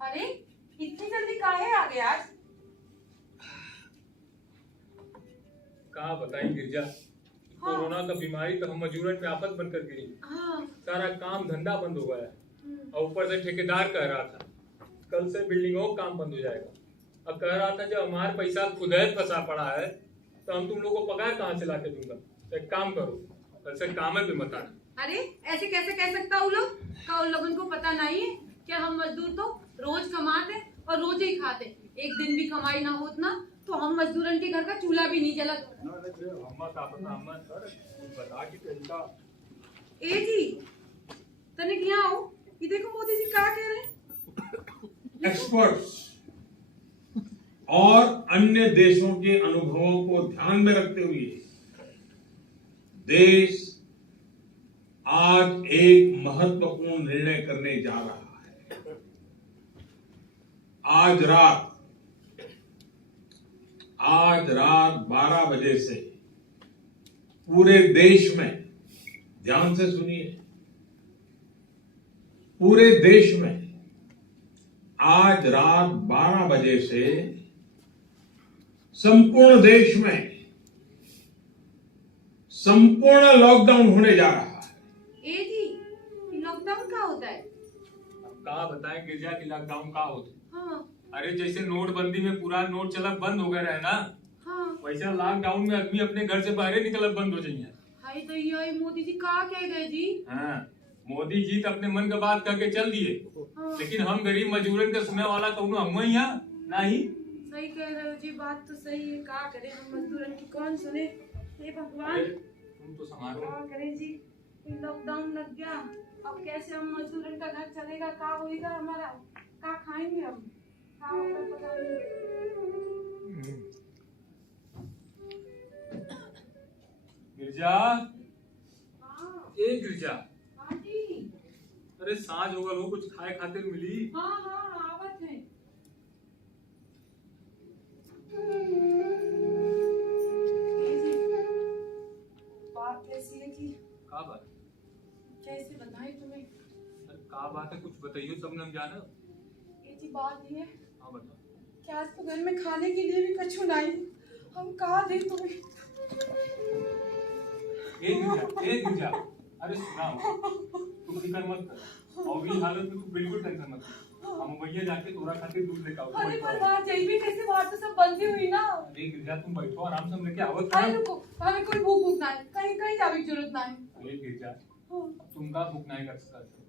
अरे इतनी जल्दी काहे आ गए आज? कहाँ बताई गिरजा। हाँ। कोरोना का बीमारी तो हम मजूरन में आफत बनकर गिरी। हाँ। सारा काम धंधा बंद हो गया और ऊपर से ठेकेदार कह रहा था कल से बिल्डिंगों का काम बंद हो जाएगा। अब कह रहा था जब हमारा पैसा खुद फंसा पड़ा है तो हम तुम लोगों को पगार कहाँ से ला के दूंगा। तो एक काम करो, कल से काम पे मत आना। अरे ऐसे कैसे कह सकता उन लोग का? उन लोगों को पता नहीं है कि हम मजदूर तो रोज कमाते और रोज ही खाते। एक दिन भी कमाई ना होत ना तो हम मजदूरन के घर का चूल्हा भी नहीं जलत। ए जी तनिक यहाँ आओ, ये देखो मोदी जी क्या कह रहे हैं। एक्सपर्ट्स और अन्य देशों के अनुभवों को ध्यान में रखते हुए देश आज एक महत्वपूर्ण निर्णय करने जा रहा है। आज रात 12 बजे से पूरे देश में, ध्यान से सुनिए, पूरे देश में आज रात 12 बजे से संपूर्ण देश में संपूर्ण लॉकडाउन होने जा रहा है। ए जी लॉकडाउन क्या होता है? कहा बताएं गिरजा की लॉकडाउन का होता। हाँ। अरे जैसे नोटबंदी में पूरा नोट चलक बंद हो गया है ना, हाँ। वैसे लॉकडाउन में आदमी अपने घर से बाहर निकलक बंद हो जाइए। हाय दैया मोदी जी क्या कह गए जी? हाँ, मोदी जी तो अपने मन का बात करके चल दिए। हाँ। लेकिन हम गरीब मजदूरन का सुनने वाला कौन हम यहाँ नहीं। सही कह रहे हो जी, बात तो सही है। क्या करें हम मजदूरन की, कौन सुने? हे भगवान तुम तो संभालो। क्या करें जी, लॉकडाउन लग गया। अब कैसे हम मजदूरन का घर चलेगा? क्या होएगा हमारा? क्या खाएंगे हम? क्या होगा पता नहीं। गिरजा, हाँ। ए गिरजा, हाँ जी। अरे साँझ होगा लो, कुछ खाए खातिर मिली। हाँ हाँ आवत है। बात कैसी है जी? का बात? कैसे बताएं तुम्हें? अरे का बात है, कुछ बताइयो तब न हम जाना। ये जी बात ये है हाँ बता। कि आज तो घर में खाने के लिए भी कछु नहीं। हम कहा दे तुम्हें। ए गिरजा, अरे सुना, तू फिक्र मत कर और भी हालत में तू बिल्कुल टेंशन मत कर। हम भैया जाके तोरा खातिर दूध लेके आओ। अरे पर बात जाइए कैसे? बात तो सब बंदी हुई ना। अरे गिरजा तुम बैठो आराम से, हम लेके आवत अरे है। रुको, हमें कोई भूख भूख नहीं, कहीं कहीं जाने की जरूरत नहीं। अरे गिरजा, हाँ। तुम का भूख नहीं लग सकत है,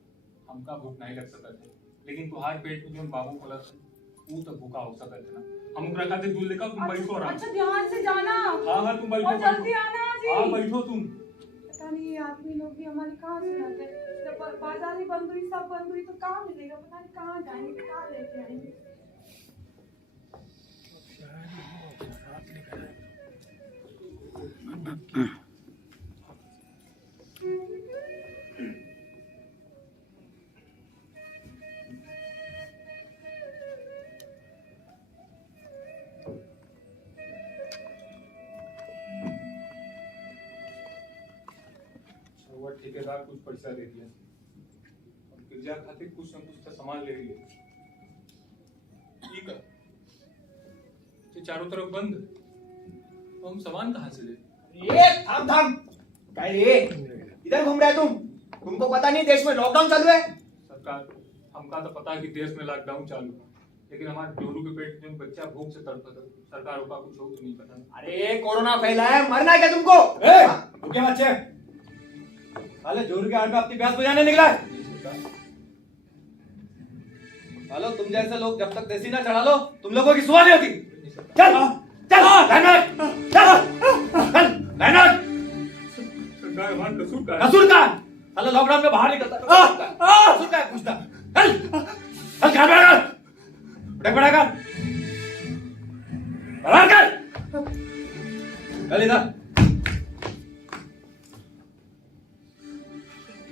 हम का भूख नहीं लग सकत है, लेकिन तुम्हारे पेट में जो बाबू पलस वो तो भूखा हो सकत है ना। हम ओकरा खातिर दूध लेके आओ, तुम बैठो आराम से। अच्छा ध्यान से जाना। हाँ तुम बैठो। और जल्दी आना जी। हाँ बैठो तुम। पता नहीं ये आदमी लोग भी हमारी कहाँ से आते हैं। जब बाजार ही बंद हुई, सब बंद हुई तो कहाँ मिलेगा? पता नहीं कहाँ जाएंगे, कहाँ लेके आएंगे। ठेकेदार कुछ पैसा दे दिया और गिरजा खातिर कुछ न कुछ तो सामान ले लिए। ठीक है, ये चारों तरफ बंद, तो हम सामान कहाँ से ले? ये थाम थाम, काय रे इधर घूम रहे तुम? तुमको पता नहीं देश में लॉकडाउन चालू है? सरकार, हमका तो पता है कि देश में लॉकडाउन चालू है, लेकिन हमारे डोलू के पेट में बच्चा भूख से तड़पता है। सरकारों का कुछ हो तो नहीं पता। अरे कोरोना फैला है, मरना है क्या तुमको? रुके बच्चे, साले जोरू के आड़ में अपनी प्यास बुझाने निकला है। हेलो, तुम जैसे लोग जब तक देसी ना चढ़ा लो तुम लोगों की सुबह नहीं होती। चल चल सरकार हमारा कसूर का कसूर का साला लॉकडाउन में बाहर निकलता कसूर का है पूछता। चल चल घर बैठ कर पड़ेगा बाहर कर। चल इधर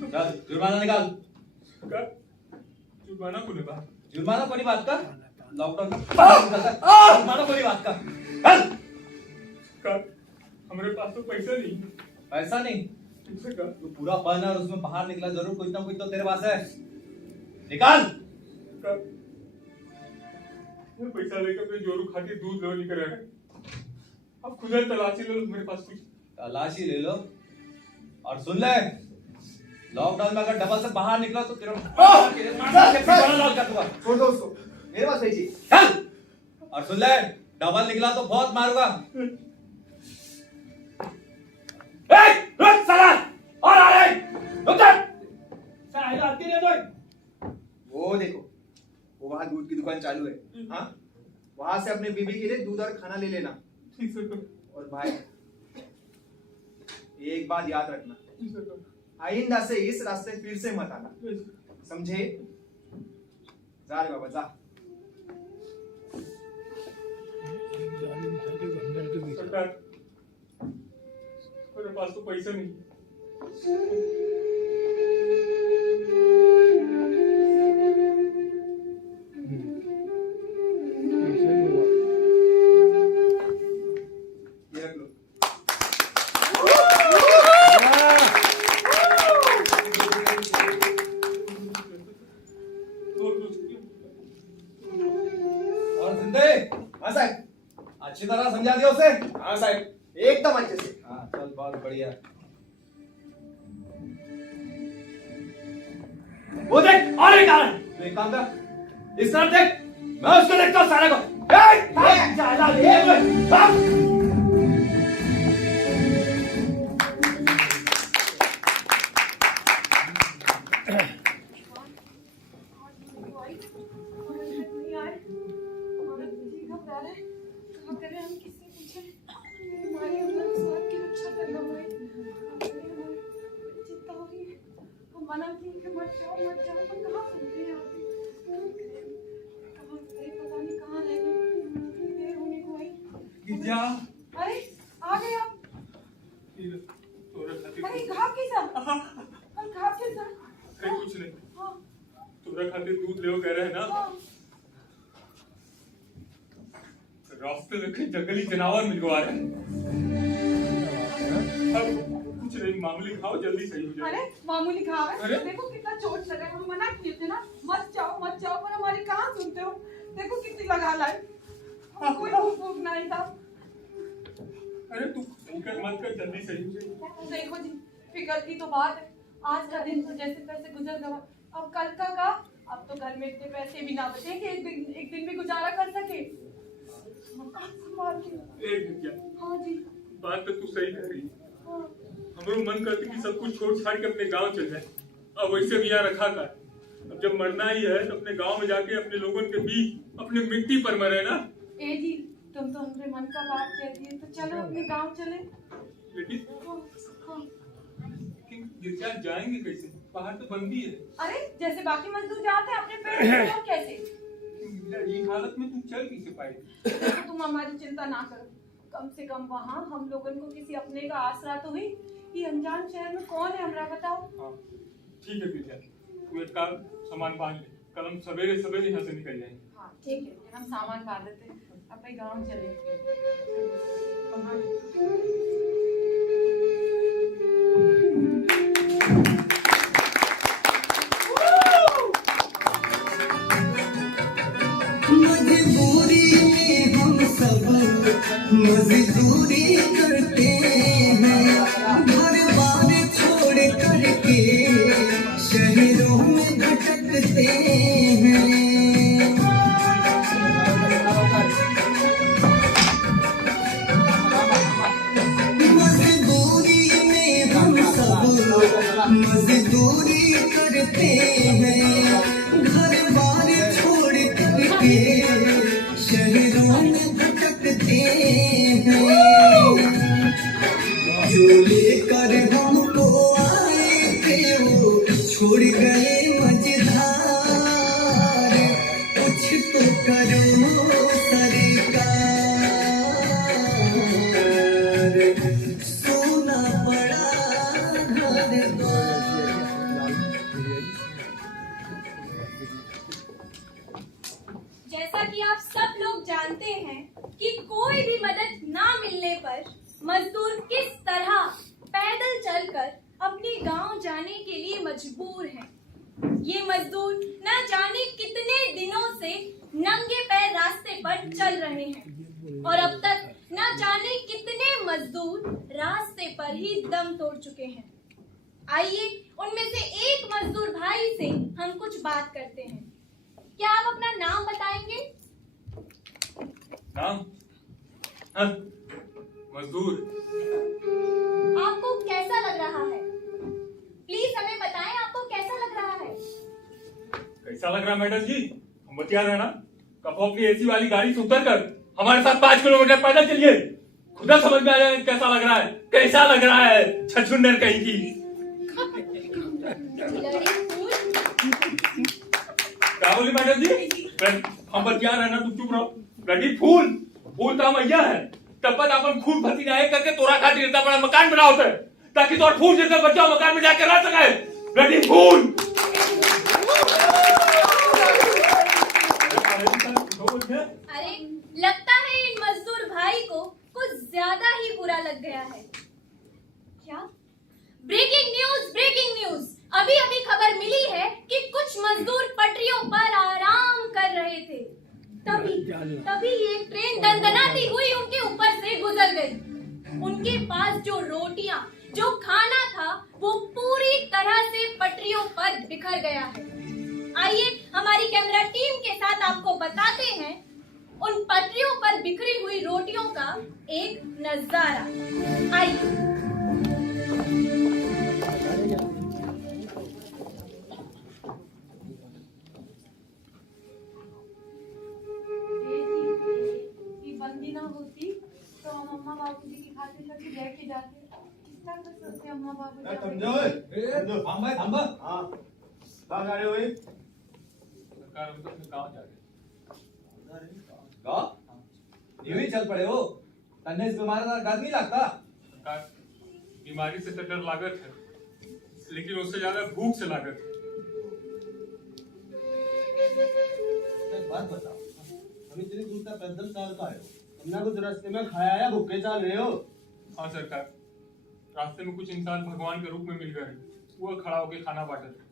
चल, जुर्माना निकाल। जुर्माना को निकाल। जुर्माना कोनी बात का, लॉकडाउन का जुर्माना कोनी बात का। हमारे पास तो पैसा नहीं। पैसा नहीं? तू पूरा बन और उसमें बाहर निकला, जरूर कुछ ना कुछ तो तेरे पास है। निकाल। मैं पैसा लेकर अपने जोरू खातिर दूध लो निकल आए। अब खुद ही तलाशी लो मेरे पास कुछ। तलाशी ले लो और सुन ले, लॉकडाउन में अगर डबल से बाहर निकला तो तेरा छोड़ दो उसको, मेरे पास भेजिए। चल। और सुन ले, डबल निकला तो बहुत मारूंगा। रुक साला, और आ रहे, रुक जा। साला आती नहीं तो। वो देखो, वो वहाँ दूध की दुकान चालू है, हाँ? वहां से अपने बीबी के लिए दूध और खाना ले लेना। ठीक सर। और भाई, एक बात याद रखना, ठीक सर। आइंदा से इस रास्ते फिर से मत आना, समझे? जा रे बाबा, जा। सरकार, मेरे पास तो पैसा नहीं। ये रख लो। और जिंदे, हाँ साहब। अच्छी तरह समझा दिया उसे। हाँ साहब, एकदम अच्छे से। हाँ चल, बहुत बढ़िया। वो देख, और एक आ रहा है। तू एक काम कर, इस तरफ देख, मैं उसको देखता हूँ सारे को। चला ले गिरजा, अरे आ गए आप। तोरा खातिर अरे घाव कैसा? अरे घाव कैसा? अरे कुछ नहीं, हाँ तोरा खातिर दूध ले कह रहे हैं ना। हाँ। रास्ते में कहीं जंगली जानवर मिलवा रहे हैं। अब कुछ नहीं, मामूली खाओ, जल्दी सही हो जाए। अरे मामूली घाव है। अरे? देखो कितना चोट लगा है। हम मना किए थे ना, मत जाओ पर हमारी कहाँ सुनते हो। देखो कितनी लगा लाए, कोई भूख नहीं था। अरे तू फिकर मत कर, जल्दी सही हो जाए। देखो जी, फिकर की तो बात है। आज का दिन तो जैसे तैसे गुजर गया, अब कल का अब तो घर में इतने पैसे भी ना बचे कि एक दिन भी गुजारा कर सके। संभाल के। एक गिरजा, हाँ जी। बात तो तू सही कह रही है। हाँ। हमारा मन करती कि सब कुछ छोड़ छाड़ के अपने गांव चल जाए। अब वैसे भी यहाँ रखा था, अब जब मरना ही है तो अपने गांव में जाके अपने लोगों के बीच अपने मिट्टी पर मरे ना। ए जी, तुम तो हमरे मन का बात कहती है, तो चलो अपने गांव चले। लेकिन हाँ, हाँ। गिरजा जाएंगे कैसे? बाहर तो बंदी है। अरे जैसे बाकी मजदूर जाते हैं अपने पेड़ पर, कैसे? ये हालत में तुम चल कैसे पाएगी? देखो, तुम हमारी चिंता ना करो, कम से कम वहाँ हम लोगों को किसी अपने का आसरा तो हुई। ये अनजान शहर में कौन है हमरा बताओ। हाँ ठीक है गिरजा, तू एक काम सामान बांध ले, कल हम सवेरे सवेरे यहाँ से निकल जाएंगे। हाँ ठीक है, फिर हम सामान बांध देते हैं, अपने गाँव चले। मजबूरी में हम सब मजदूरी करते हैं, घर बार छोड़ करके शहरों में भटकते हैं। मजदूरी में हम सब मजदूरी करते हैं, घर बार छोड़ करके शहरों में भटकते हैं। जो लेकर हमको आए थे वो छोड़ गए मझधार, कुछ तो करो सरकार, सोना पड़ा घर द्वार। जैसा कि आप सब लोग जानते हैं कि कोई भी मदद ना मिलने पर मजदूर किस तरह पैदल चलकर अपने गांव जाने के लिए मजबूर हैं। ये मजदूर न जाने कितने दिनों से नंगे पैर रास्ते चल रहे हैं और अब तक न जाने कितने मजदूर रास्ते पर ही दम तोड़ चुके हैं। आइए उनमें से एक मजदूर भाई से हम कुछ बात करते हैं। क्या आप अपना नाम बताएंगे? नाम? हाँ, मजदूर। आपको कैसा लग रहा है? प्लीज हमें बताएं, आपको कैसा लग रहा है? कैसा लग रहा है मैडम जी? हम बतिया रहे हैं ना, कब अपनी एसी वाली गाड़ी से उतर कर हमारे साथ 5 किलोमीटर पैदल चलिए, खुदा समझ में आ जाएगा कैसा लग रहा है, कैसा लग रहा है छछुंदर कहीं की। क्या बोली मैडम जी? हम बतिया रहे हैं ना, तुम चुप रहो। ब्लडी फूल फूल तो मैया है, तब तक अपन खून पसीना एक करके तोरा खातिर इतना बड़ा मकान बनाओ थे ताकि तोर फूल जैसे बच्चा मकान में जाके रह सके। Bloody fool. अरे लगता है इन मजदूर भाई को कुछ ज्यादा ही बुरा लग गया है। क्या? Breaking news, breaking news! अभी अभी खबर मिली है कि कुछ मजदूर पटरियों पर आराम कर रहे थे, तभी एक ट्रेन दनदनाती हुई उनके ऊपर से गुजर गई। उनके पास जो रोटियां, जो खाना था, वो पूरी तरह से पटरियों पर बिखर गया है। आइए हमारी कैमरा टीम के साथ आपको बताते हैं उन पटरियों पर बिखरी हुई रोटियों का एक नजारा। आइए। बंदी ना होती तो हम अम्मा बाबूजी की खातिर करके लेके जाते। कितना कर सकते अम्मा बाबूजी? समझो थांबा। हाँ कहाँ जा रहे हो भाई? सरकार हम तो अपने गाँव जा रहे हैं। गाँव? यूं ही चल पड़े हो? तन्ने इस बीमारी का डर नहीं लगता? सरकार बीमारी से तो डर लागत है, लेकिन उससे ज्यादा भूख से लागत है। एक बात बताओ, हम इतनी दूर तक पैदल चल का आए हो, तुमने कुछ रास्ते में खाया या भूखे चल रहे हो? हाँ सरकार, रास्ते में कुछ इंसान भगवान के रूप में मिल गए, वो खड़ा होके खाना बांटे थे,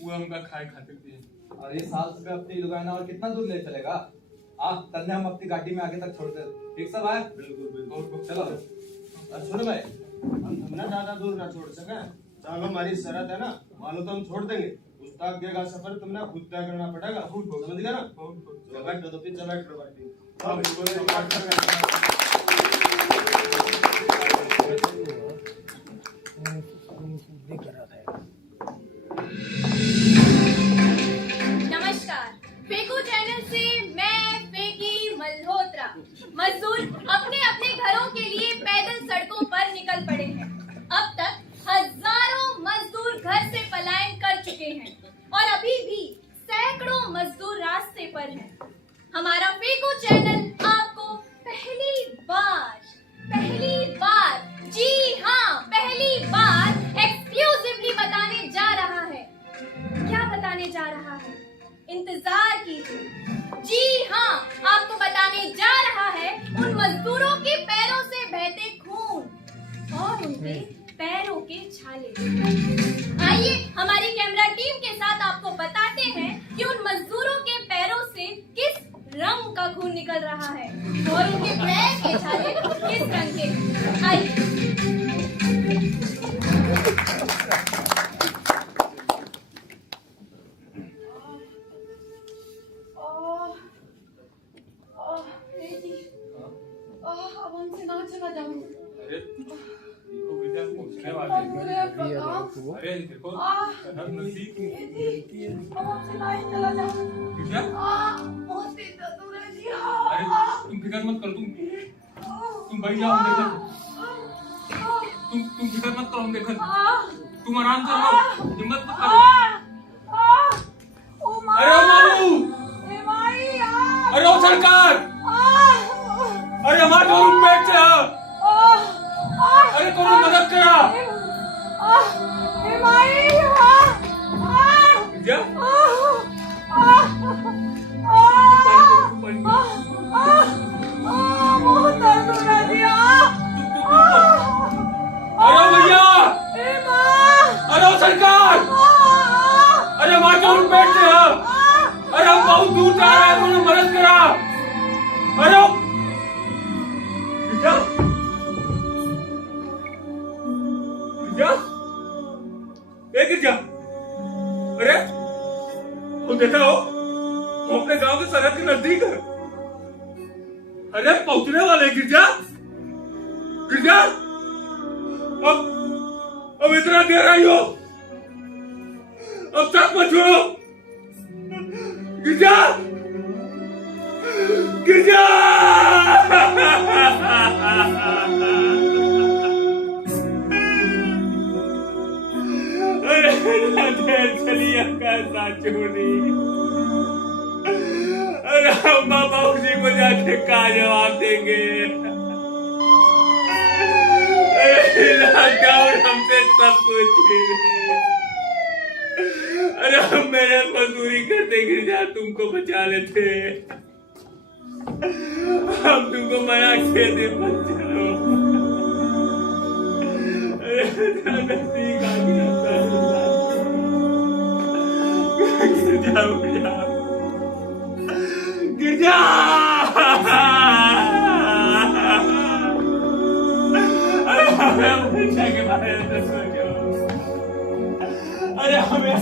वो उनका खाए खातिर दिए। और ये साल से अपनी लुगाना और कितना दूर ले चलेगा? तन्ने हम अपनी गाड़ी में आगे तक छोड़ दे। ठीक सब आए? बिल्कुल बिल्कुल। और चलो। और सुन भाई, हम तुमने ज्यादा दूर ना छोड़ सके, चाहे हमारी शरत है ना, मानो तो हम छोड़ देंगे, उस तक आगे का सफर तुमने खुद तय करना पड़ेगा। समझ गया ना? चलो बैठो तो फिर चलो बैठो बाटी। हाँ बिल्कुल। नमस्कार, फेकू चैनल से मैं फेकी मल्होत्रा। मजदूर अपने अपने घरों के लिए पैदल सड़कों पर निकल पड़े हैं। अब तक हजारों मजदूर घर से पलायन कर चुके हैं और अभी भी सैकड़ों मजदूर रास्ते पर हैं। हमारा फेकू चैनल आपको पहली बार, जी हाँ पहली बार एक्सक्लूसिवली बताने जा रहा है। क्या बताने जा रहा है? इंतजार कीजिए। जी हाँ, आपको बताने जा रहा है उन मजदूरों के पैरों से बहते खून और उनके पैरों के छाले। आइए हमारी कैमरा टीम के साथ आपको बताते हैं कि उन मजदूरों के पैरों से किस रंग का खून निकल रहा है और उनके पैर के छाले किस रंग के हैं। आइए। अब हमसे ना चला जाओ। अरे देखो बेटा, पहुंचने वाले हैं। अरे देखो कदम नजदीक है। अब हमसे ना ही चला जाओ। क्या? बहुत तेज दूर है जी। अरे तुम फिक्र मत करो, तुम बैठ जाओ, हम देखो। तुम फिक्र मत करो, हम देखो। तुम आराम से रहो, हिम्मत मत करो। अरे ओ बाबू, अरे ओ सरकार, अरे हमारे जो रूम पेट से है, अरे कोई मदद करा। क्या? बहुत दर्द हो रहा जी। अरे भैया, अरे ओ सरकार, अरे हमारे जो रूम पेट से है, अरे हम बहुत दूर जा रहे हैं, कोई मदद करा। वो अपने गांव के सरहद के नजदीक है। अरे पहुंचने वाले, गिरजा गिरजा, अब इतना देर आई हो, अब तक मत छोड़ो। गिरजा गिरजा देर चलिए कैसा चोरी। अरे हम बाबा उसी को जाके क्या जवाब देंगे। लॉकडाउन हमसे सब कुछ छीन लिया। अरे हम मेरे मजदूरी करते गिरजा तुमको बचा लेते। हम तुमको मना किए थे, मत चलो। अरे नजदीक आ गया गिरजा, गिरजा हमें के बारे में सोचो। अरे हमें